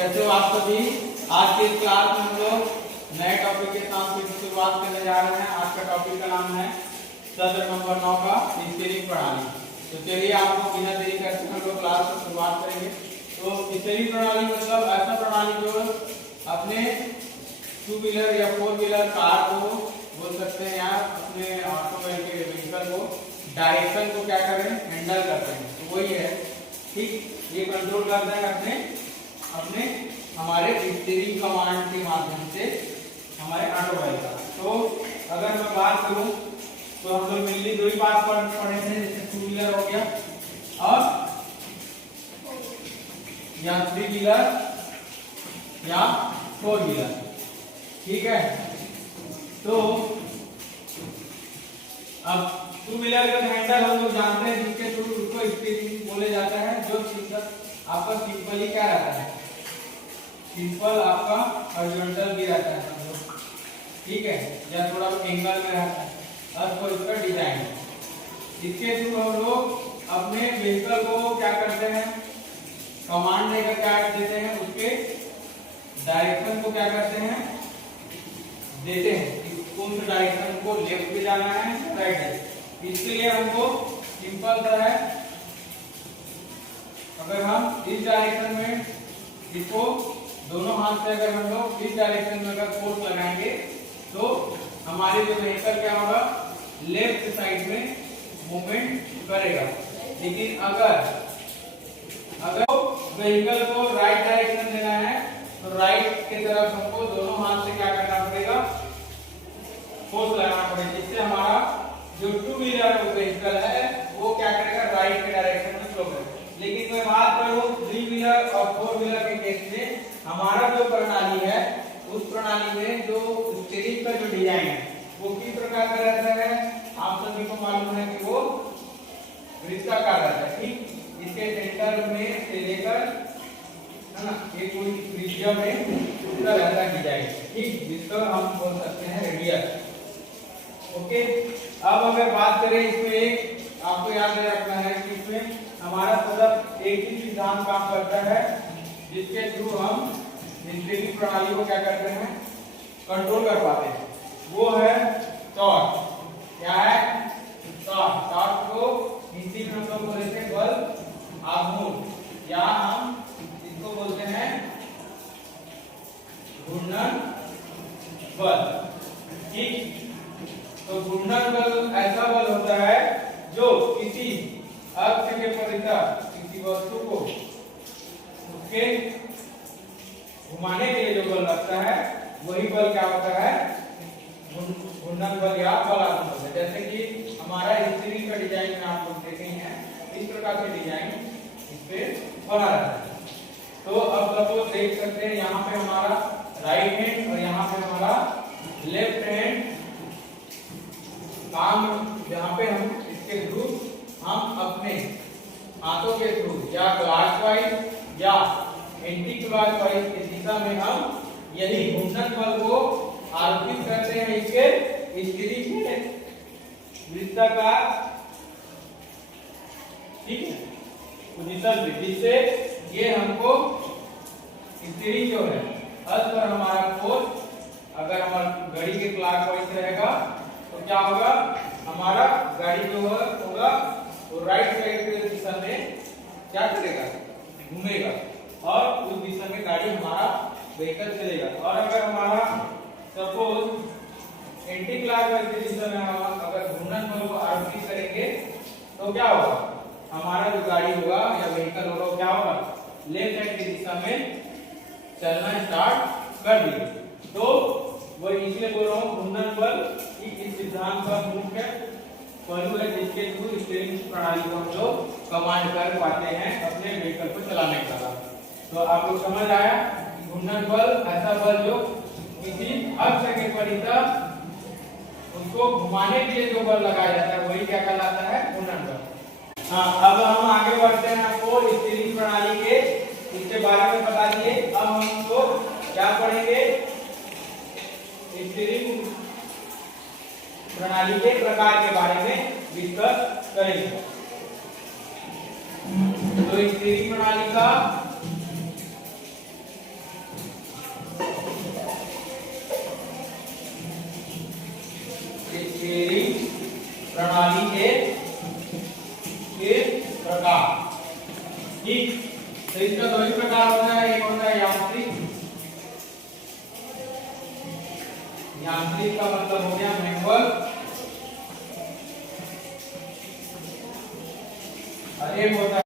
कैसे हो आप सभी। आज के क्लास में हम लोग नए टॉपिक के साथ शुरुआत करने जा रहे हैं। आज का टॉपिक का नाम है सत्र नंबर 9 का स्टीयरिंग प्रणाली। तो चलिए आपको बिना देरी करते हम लोग क्लास को शुरुआत करेंगे। तो स्टीयरिंग प्रणाली मतलब ऐसा प्रणाली जो अपने 2 व्हीलर या 4 व्हीलर कार को बोल सकते हैं या अपने ऑटोमोबाइल के व्हीकल को डायरेक्शन को क्या करें, हैंडल करते हैं। तो वही है, ठीक, ये कंट्रोल करते हैं अपने हमारे स्टीयरिंग कमांड के माध्यम से हमारे ऑटोमोबाइल का। तो अगर मैं बात करूं तो हम लोग मेनली दो ही बात पढ़े थे, जैसे 2 व्हीलर हो गया और या 3 व्हीलर या 4 व्हीलर, ठीक है। तो अब 2 व्हीलर का हैंडल हम लोग जानते हैं, जिसके थ्रू उसको स्टीयरिंग बोले जाता है। जो आपका सिंपली क्या रहता है, सिंपल आपका हॉरिजॉन्टल भी रहता है, ठीक है, या थोड़ा एंगल में रहता है। अब तो इसका डिजाइन है, इसके थ्रू हम लोग अपने व्हीकल को क्या करते हैं, कमांड देकर क्या देते हैं, उसके डायरेक्शन को क्या करते हैं, देते हैं। कौन सा डायरेक्शन को लेफ्ट पे जाना है, राइट है। इसके लिए हमको सिंपल सा है, अगर हम इस डायरेक्शन में इसको दोनों हाथ से अगर हम लोग इस डायरेक्शन में अगर फोर्स लगाएंगे तो हमारे जो व्हीकल क्या होगा, लेफ्ट साइड में मूवमेंट करेगा। लेकिन अगर व्हीकल को राइट डायरेक्शन देना है तो राइट की तरफ हमको दोनों हाथ से क्या करना पड़ेगा, फोर्स लगाना पड़ेगा, जिससे हमारा जो 2 व्हीलर व्हीकल है वो क्या करेगा, राइट के डायरेक्शन में फ्लो करेगा। लेकिन मैं बात करूं 3 व्हीलर और 4 व्हीलर के केस में, हमारा जो प्रणाली है उस प्रणाली में जो स्टीयरिंग का जो डिजाइन है वो किस प्रकार का रहता है, आप सभी को मालूम है कि वो वृत्ताकार रहता है, ठीक। इसके सेंटर में से लेकर, है ना, ये पूरी त्रिज्या में पूरा रहता है डिजाइन, ठीक, जिसको हम बोल सकते हैं रेडियस। ओके, अब अगर बात करें इसमें आपको याद रखना है कि इसमें हमारा सतत एक ही सिद्धांत काम करता है, जिसके थ्रू हम स्टीयरिंग प्रणाली को क्या करते हैं, कंट्रोल कर पाते हैं। वो है टॉर्क। क्या है, टॉर्क। टॉर्क को हिंदी में हम लोग बोलते हैं बल आघूर्ण, या हम इसको बोलते हैं घूर्णन बल, ठीक। तो घूर्णन बल ऐसा बल होता है जो किसी अक्ष के परितः किसी वस्तु को उसके घुमाने के लिए जो बल लगता है वही बल क्या होता है, घूर्णन बल या बल आघूर्ण बल। जैसे कि हमारा स्टीयरिंग का डिजाइन में आप लोग देखे हैं, इस प्रकार के डिजाइन इस पे बना रहता है। तो अब सपोज देख सकते हैं यहाँ पे हमारा राइट हैंड और यहाँ पे हमारा लेफ्ट हैंड काम, यहाँ पे हम इसके थ्रू हम अपने हाथों के थ्रू या क्लॉकवाइज या एंटी क्लॉकवाइज की दिशा में हम यही घूर्णन बल को आरोपित करते हैं इसके स्टीयरिंग के वृत्ताकार, ठीक है, पोजीशन पे, जिससे ये हमको स्टीयरिंग जो है अस पर हमारा फोर्स अगर हमारा गाड़ी के क्लॉकवाइज रहेगा तो क्या होगा, हमारा गाड़ी जो होगा वो राइट साइड के दिशा में क्या करेगा, घूमेगा और उस दिशा में गाड़ी हमारा व्हीकल चलेगा। और अगर हमारा सपोज एंटी क्लॉकवाइज की दिशा में हम अगर घूर्णन बल को आरोपित करेंगे तो क्या होगा, हमारा जो गाड़ी होगा या व्हीकल होगा वो क्या होगा, लेफ्ट साइड की दिशा में चलना स्टार्ट कर देगा। तो वो इसलिए बोल रहा हूँ घूर्णन बल की इस सिद्धांत का मुख्य पहलू है, जिसके थ्रू स्टीयरिंग प्रणाली को हम लोग कमांड कर पाते हैं अपने व्हीकल को चलाने का। तो आप लोग समझ आया, घूर्णन बल ऐसा बल जो किसी अक्ष के परितः उसको घुमाने के लिए जो बल लगाया जाता है वही क्या कहलाता है, घूर्णन बल। हाँ, अब हम आगे बढ़ते हैं, आपको स्टीयरिंग प्रणाली के इसके बारे में बता दिए। अब हम तो क्या पढ़ेंगे, स्टीयरिंग प्रणाली के प्रकार के बारे में डिस्कस करेंगे। तो स्टीयरिंग प्रणाली का यांत्रिक का मतलब हो गया मैनुअल, और एक होता है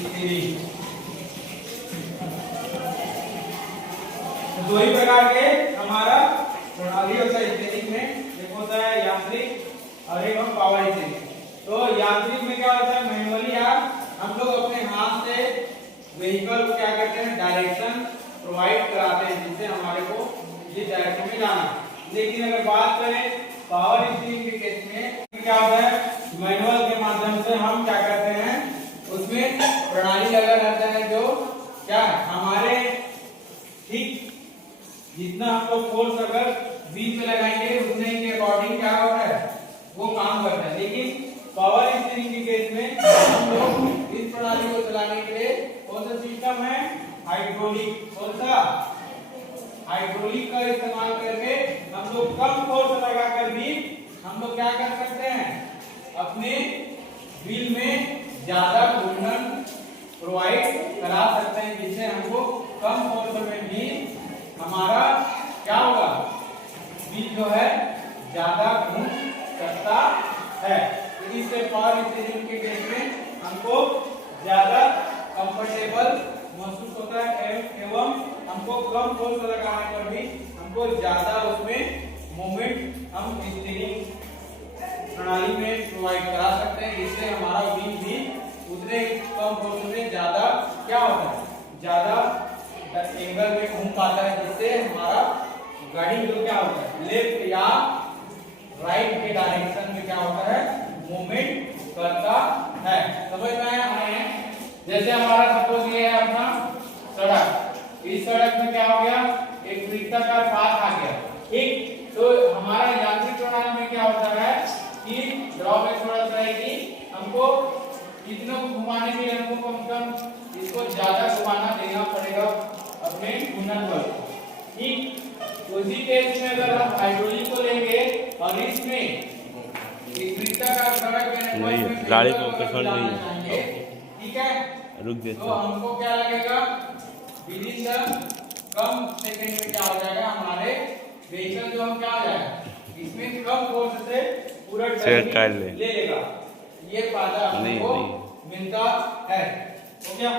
स्टीयरिंग। दो ही प्रकार के हमारा प्रणाली होता है स्टीयरिंग में, एक होता है यांत्रिक और एक हम पावर स्टीयरिंग। तो यांत्रिक में क्या होता है, मैनुअली हम लोग अपने हाथ से व्हीकल को क्या करते हैं, डायरेक्शन प्रोवाइड कराते हैं, जिससे हमारे को जिस डायरेक्शन में जाना। लेकिन अगर बात करें पावर स्टीयरिंग के केस में क्या होता है, मैनुअल के माध्यम से हम क्या करते हैं, उसमें प्रणाली लगा रहता है जो क्या है, हमारे ठीक जितना हम लोग फोर्स अगर व्हील पे लगाएंगे उतने के अकॉर्डिंग क्या होता है, वो काम करता है। लेकिन पावर स्टीयरिंग के केस में हम लोग इस प्रणाली को चलाने के लिए कौन सा सिस्टम है, हाइड्रोलिक। कौन सा, हाइड्रोलिक का इस्तेमाल करके हम लोग कम फोर्स लगाकर भी हम लोग क्या कर सकते हैं, अपने व्हील में ज्यादा घूर्णन प्रोवाइड करा सकते हैं, जिससे हमको कम फोर्स में भी हमारा क्या होगा, व्हील जो है ज्यादा घूम सकता है। इससे पावर स्टीयरिंग के केस में हमको ज्यादा कंफर्टेबल महसूस होता है एवं हमको कम फोर्स लगाने पर भी हमको ज्यादा उसमें मोमेंट हम स्टीयरिंग प्रणाली में प्रोवाइड करा सकते हैं, जिससे हमारा व्हील भी उतने कम फोर्स में ज्यादा क्या होता है, ज्यादा एंगल में घूम पाता है, जिससे हमारा गाड़ी जो क्या होता है, लेफ्ट या राइट के डायरेक्शन में क्या होता है, मूवमेंट करता है। समझ में आए हैं? जैसे हमारा सपोज ये है अपना सड़क, इस सड़क में क्या हो गया, एक वृत्ताकार पाथ आ गया, ठीक। तो हमारा यांत्रिक प्रणाली में क्या होता है कि ड्रॉबैक थोड़ा सा है कि हमको इतना घुमाने के लिए हमको कम से कम इसको ज्यादा घुमाना देना पड़ेगा अपने घूर्णन बल, ठीक। उसी केस में अगर हम हाइड्रोलिक को लेंगे और इसमें एक वृत्ताकार सड़क में गाड़ी को पकड़ नहीं है, ठीक है, रुक देते तो हमको क्या लगेगा, with in the come second में क्या हो जाएगा, हमारे व्हीकल जो हम क्या हो जाएगा, इसमें कम फोर्स से पूरा टर्न ले लेगा। ये फायदा हमको मिलता है। हो गया।